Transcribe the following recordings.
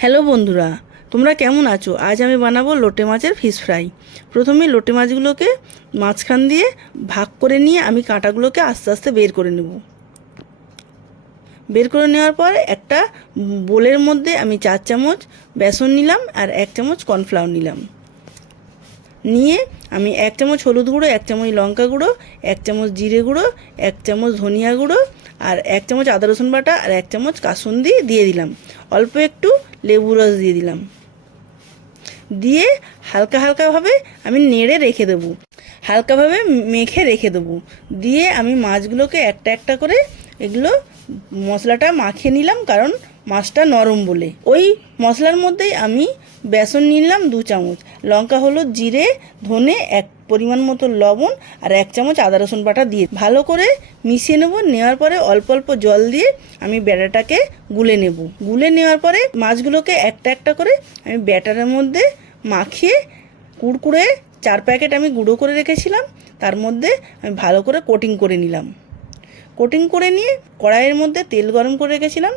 Hello বন্ধুরা, তোমরা কেমন আছো? আজ আমি বানাবো লোটে মাছের ফিশ ফ্রাই। প্রথমে লোটে মাছগুলোকে মাঝখান দিয়ে ভাগ করে নিয়ে আমি কাঁটাগুলোকে আস্তে আস্তে বের করে নেব। বের করে নেওয়ার পর একটা বোলের মধ্যে আমি 4 চামচ বেসন নিলাম আর 1 চামচ কর্নফ্লাওয়ার নিলাম। নিয়ে আমি 1 চামচ হলুদ গুঁড়ো, 1 চামচ লঙ্কা গুঁড়ো, 1 চামচ জিরে গুঁড়ো, 1 চামচ ধনিয়া গুঁড়ো আর 1 চামচ আদা রসুন বাটা আর 1 চামচ কাসুন্দি দিয়ে দিলাম। অল্প একটু লেবু রস দিয়ে দিলাম। দিয়ে হালকা হালকাভাবে আমি নেড়ে রেখে দেবো, হালকাভাবে মেখে রেখে দেবো। দিয়ে আমি মাছগুলোকে একটা একটা করে এগুলো মশলাটা মাখিয়ে নিলাম, কারণ মাছটা নরম বলে। ওই মশলার মধ্যেই আমি বেসন নিলাম 2 চামচ, লঙ্কা হলুদ জিরে ধনে পরিমাণ মতো লবণ আর 1 চামচ আদা রসুন বাটা দিয়ে ভালো করে মিশিয়ে নেব। নেওয়ার পরে অল্প অল্প জল দিয়ে আমি ব্যাটারটাকে গুলে নেব। গুলে নেওয়ার পরে মাছগুলোকে একটা একটা করে আমি ব্যাটারের মধ্যে মাখিয়ে কুড়কুড়ে 4 প্যাকেট আমি গুঁড়ো করে রেখেছিলাম, তার মধ্যে আমি ভালো করে কোটিং করে নিলাম। কোটিং করে নিয়ে কড়াইয়ের মধ্যে তেল গরম করে রেখেছিলাম।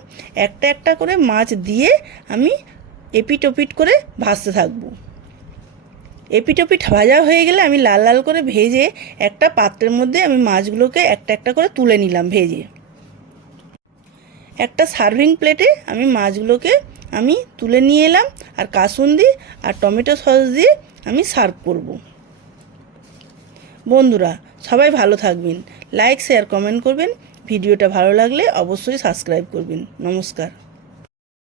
একটা একটা করে মাছ দিয়ে আমি এপিট ওপিট করে ভাজতে থাকবো। এপিট ওপিট ভাজা হয়ে গেলে আমি লাল লাল করে ভেজে একটা পাত্রের মধ্যে আমি মাছগুলোকে একটা একটা করে তুলে নিলাম ভেজে। একটা সার্ভিং প্লেটে আমি মাছগুলোকে আমি তুলে নিয়ে এলাম আর কাসুন্দি আর টমেটো সস দিয়ে আমি সার্ভ করব। বন্ধুরা সবাই ভালো থাকবেন, লাইক শেয়ার কমেন্ট করবেন। ভিডিওটা ভালো লাগলে অবশ্যই সাবস্ক্রাইব করবেন। নমস্কার।